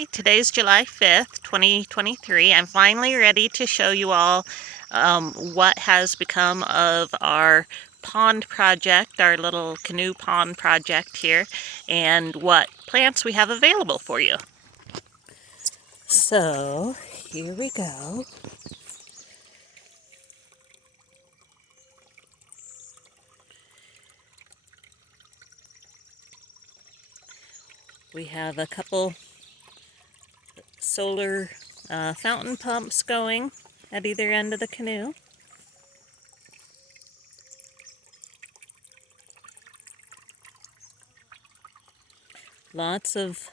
Hi, today's July 5th, 2023. I'm finally ready to show you all what has become of our pond project, our little canoe pond project here, and what plants we have available for you. So, here we go. We have a couple solar fountain pumps going at either end of the canoe. Lots of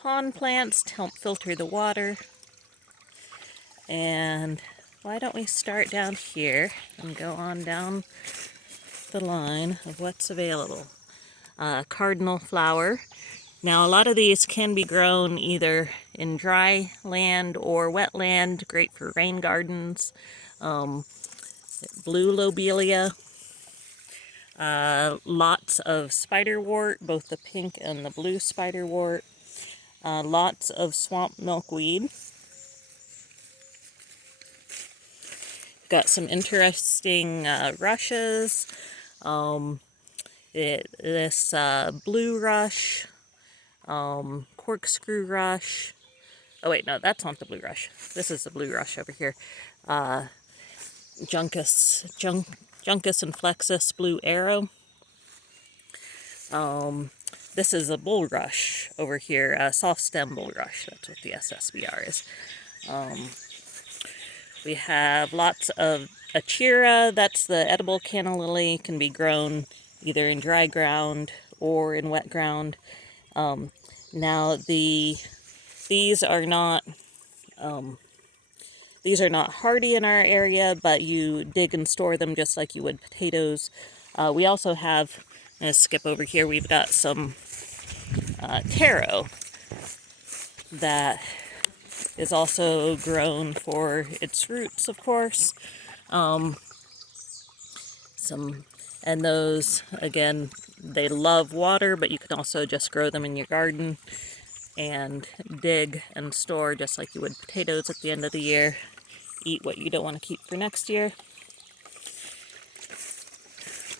pond plants to help filter the water. And why don't we start down here and go on down the line of what's available. Cardinal flower. Now a lot of these can be grown either in dry land or wetland, great for rain gardens. Blue lobelia. Lots of spiderwort, both the pink and the blue spiderwort. Lots of swamp milkweed. Got some interesting rushes. This blue rush, corkscrew rush. Oh wait, no, that's not the blue rush. This is the blue rush over here. Juncus and Flexus blue arrow. This is a bulrush over here, soft stem bulrush. That's what the SSBR is. We have lots of Achira. That's the edible canna lily. Can be grown either in dry ground or in wet ground. Now these are not hardy in our area, but you dig and store them just like you would potatoes. We also have, I'm going to skip over here, we've got some taro that is also grown for its roots, of course. And those, again, they love water, but you can also just grow them in your garden and dig and store just like you would potatoes at the end of the year. Eat what you don't want to keep for next year.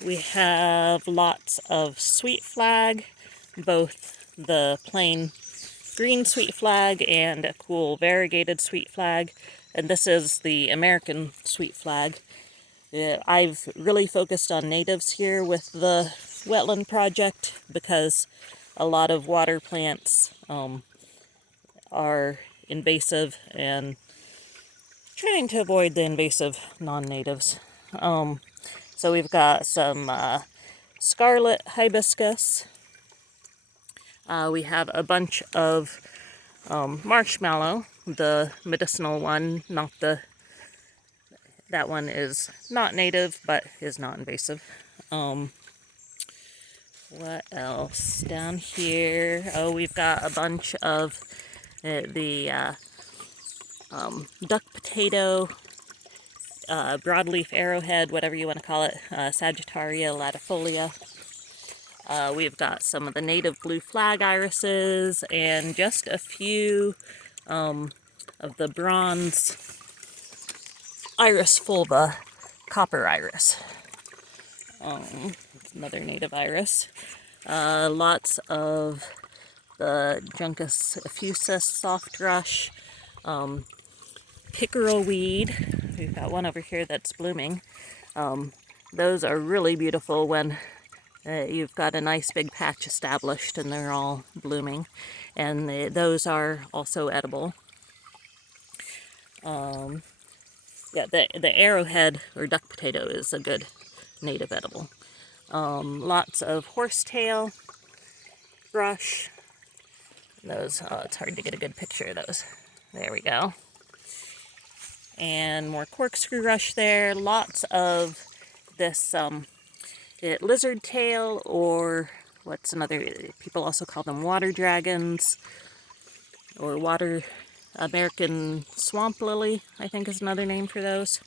We have lots of sweet flag, both the plain green sweet flag and a cool variegated sweet flag. And this is the American sweet flag. I've really focused on natives here with the wetland project because a lot of water plants are invasive, and trying to avoid the invasive non-natives. So we've got some scarlet hibiscus. We have a bunch of marshmallow, the medicinal one, that one is not native, but is not invasive. What else down here? Oh, we've got a bunch of the duck potato, broadleaf arrowhead, whatever you want to call it, Sagittaria latifolia. We've got some of the native blue flag irises and just a few of the bronze iris fulva, copper iris. Another native iris. Lots of the Juncus effusus soft rush, pickerel weed. We've got one over here that's blooming. Those are really beautiful when you've got a nice big patch established and they're all blooming, and those are also edible. Yeah, the arrowhead or duck potato is a good native edible. Lots of horsetail brush. Those, it's hard to get a good picture of those. There we go. And more corkscrew rush there. Lots of this lizard tail, or what's another, people also call them water dragons, or water American swamp lily, I think is another name for those.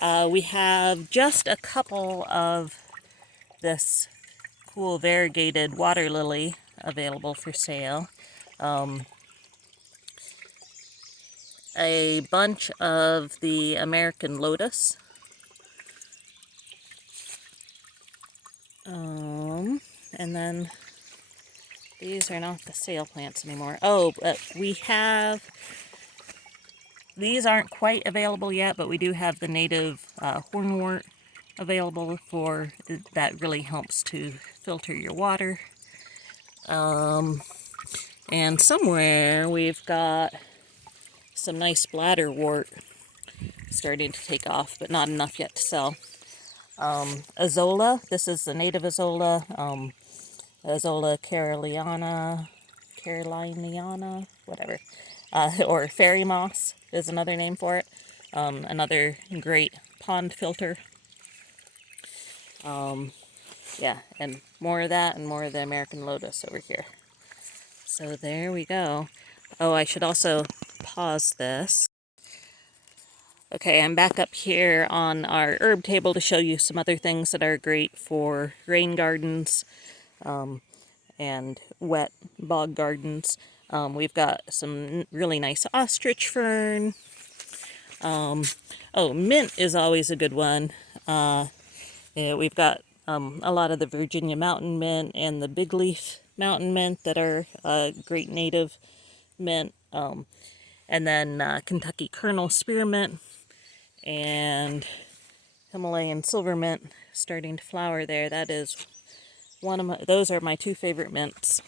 We have just a couple of this cool variegated water lily available for sale. A bunch of the American lotus. And then these are not the sale plants anymore. Oh, but we have, these aren't quite available yet, but we do have the native hornwort available for, that really helps to filter your water. And somewhere we've got some nice bladderwort starting to take off, but not enough yet to sell. Azolla, this is the native Azolla, Azolla caroliniana, whatever, or fairy moss is another name for it. Another great pond filter. Yeah, and more of that and more of the American lotus over here. So there we go. Oh, I should also pause this. Okay, I'm back up here on our herb table to show you some other things that are great for rain gardens and wet bog gardens. We've got some really nice ostrich fern. Oh, mint is always a good one. Yeah, we've got a lot of the Virginia mountain mint and the big leaf mountain mint that are great native mint. And then Kentucky Colonel spearmint and Himalayan silver mint starting to flower there. That is those are my two favorite mints.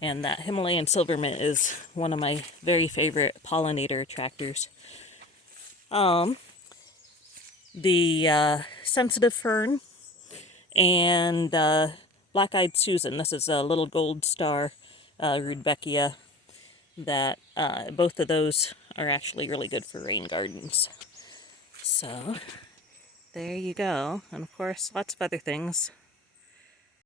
And that Himalayan silver mint is one of my very favorite pollinator attractors. The sensitive fern and black-eyed Susan. This is a little gold star Rudbeckia. That both of those are actually really good for rain gardens. So there you go. And of course, lots of other things.